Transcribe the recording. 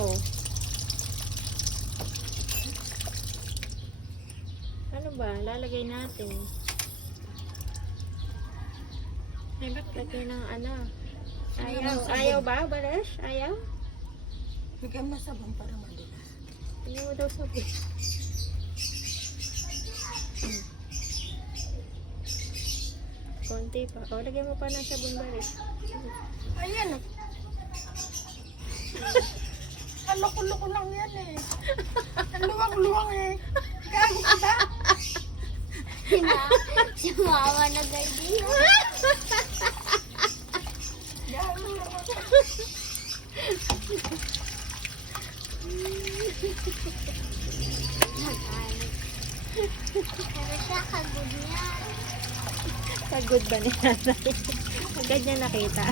ano? Ano ba? Lalagay natin. Lagay ng ano. Ayaw ba, Balash? Ayaw? Bigyan mo sabon para malinis. Tingnan mo daw sabon. Konti pa. O, lagyan mo pa ng sabon, Balash. Ayan. Ang loko-loko lang yan eh. Ang luwang-luwang eh. Gago ka ba? Sumawa na gaya. Gago naman. Pero siya kagod niya. Pagod ba ni nanay? Ganyan nakita.